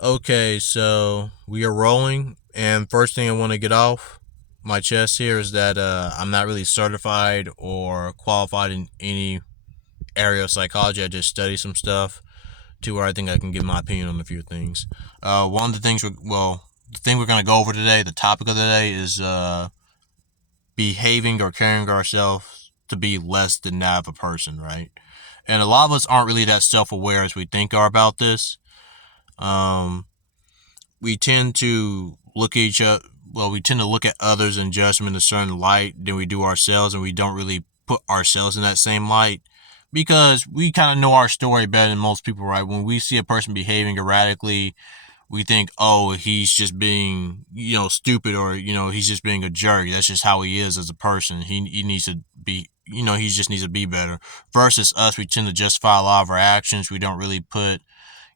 Okay, so we are rolling, and first thing I want to get off my chest here is that I'm not really certified or qualified in any area of psychology. I just study some stuff to where I think I can give my opinion on a few things. One of the things, the thing we're going to go over today, the topic of the day is behaving or carrying ourselves to be less than that of a person, right? And a lot of us aren't really that self aware as we think are about this. Um, we tend to look at each other. Well, we tend to look at others and judge them in a certain light than we do ourselves, and we don't really put ourselves in that same light because we kind of know our story better than most people, right? When we see a person behaving erratically, we think, oh, he's just being, stupid, or he's just being a jerk. That's just how he is as a person. He needs to be, he just needs to be better. Versus us, we tend to justify a lot of our actions. We don't really put,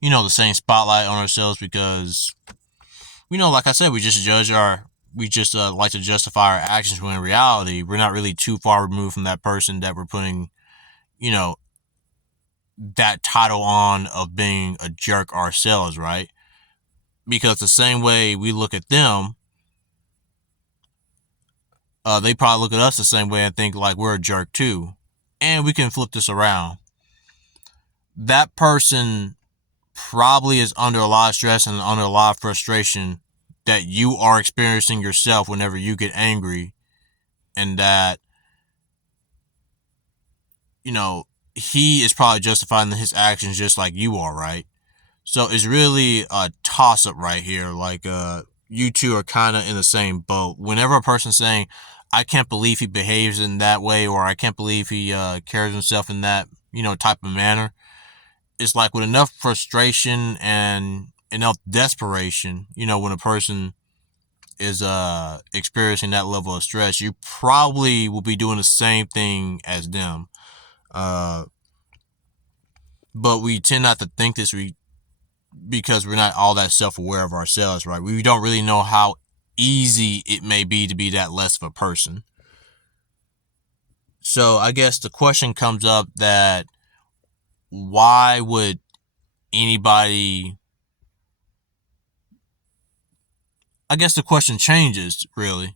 the same spotlight on ourselves because like I said, we just like to justify our actions when in reality we're not really too far removed from that person that we're putting, you know, that title on of being a jerk ourselves, right? Because the same way we look at them, they probably look at us the same way and think like we're a jerk too. And we can flip this around. That person probably is under a lot of stress and under a lot of frustration that you are experiencing yourself whenever you get angry, and that you know, he is probably justifying his actions just like you are, right? So it's really a toss up right here. Like, you two are kind of in the same boat. Whenever a person's saying, I can't believe he behaves in that way, or I can't believe he carries himself in that, type of manner, it's like with enough frustration and enough desperation, when a person is experiencing that level of stress, you probably will be doing the same thing as them. Uh, but we tend not to think this because we're not all that self-aware of ourselves, right? We don't really know how easy it may be to be that less of a person. So I guess the question comes up that why would anybody, I guess the question changes really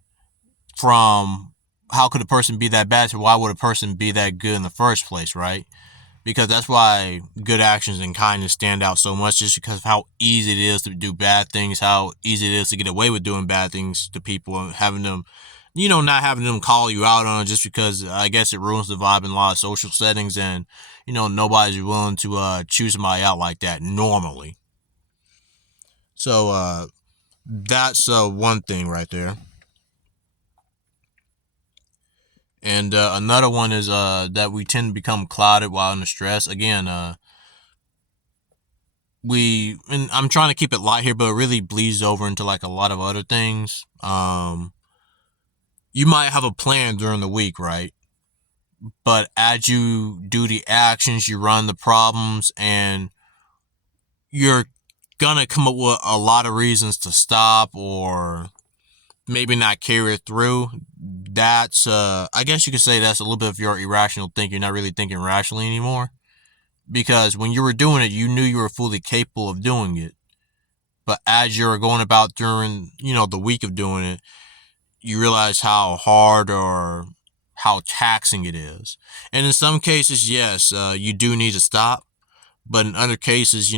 from how could a person be that bad to why would a person be that good in the first place, right? Because that's why good actions and kindness stand out so much, just because of how easy it is to do bad things, how easy it is to get away with doing bad things to people, and having them, not having them call you out on it just because I guess it ruins the vibe in a lot of social settings, and nobody's willing to choose somebody out like that normally. So that's one thing right there. And another one is that we tend to become clouded while under stress. Again, and I'm trying to keep it light here, but it really bleeds over into like a lot of other things. You might have a plan during the week, right? But as you do the actions, you run the problems, and you're gonna come up with a lot of reasons to stop or maybe not carry it through. That's I guess you could say that's a little bit of your irrational thinking. You're not really thinking rationally anymore. Because when you were doing it, you knew you were fully capable of doing it. But as you're going about during, the week of doing it, you realize how hard or how taxing it is. And in some cases, yes, you do need to stop. But in other cases,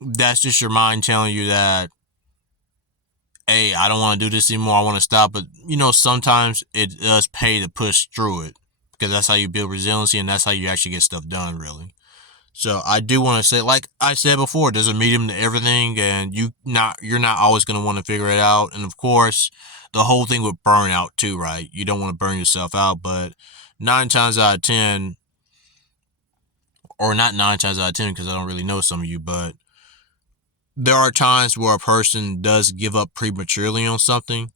that's just your mind telling you that, hey, I don't want to do this anymore. I want to stop. But, sometimes it does pay to push through it because that's how you build resiliency, and that's how you actually get stuff done, really. So I do want to say, like I said before, there's a medium to everything, and you're not always going to want to figure it out. And of course, the whole thing with burnout too, right? You don't want to burn yourself out, but 9 times out of 10, or not 9 times out of 10, because I don't really know some of you, but there are times where a person does give up prematurely on something,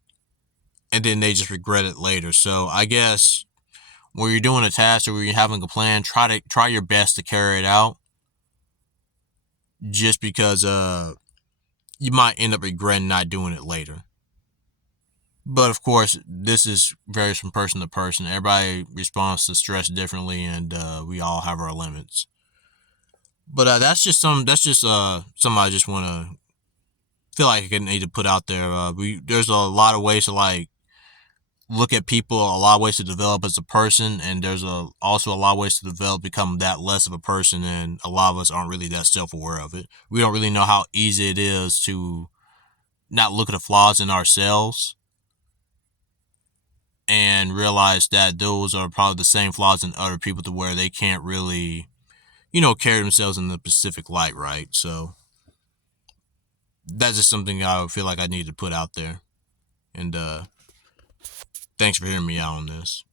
and then they just regret it later. So I guess when you're doing a task or when you're having a plan, try your best to carry it out, just because you might end up regretting not doing it later. But of course, this is varies from person to person. Everybody responds to stress differently, and we all have our limits. But something I just want to feel like I need to put out there. There's a lot of ways to like look at people, a lot of ways to develop as a person, and there's also a lot of ways to develop, become that less of a person, and a lot of us aren't really that self-aware of it. We don't really know how easy it is to not look at the flaws in ourselves and realize that those are probably the same flaws in other people, to where they can't really, carry themselves in the specific light, right? So that's just something I feel like I need to put out there. And thanks for hearing me out on this.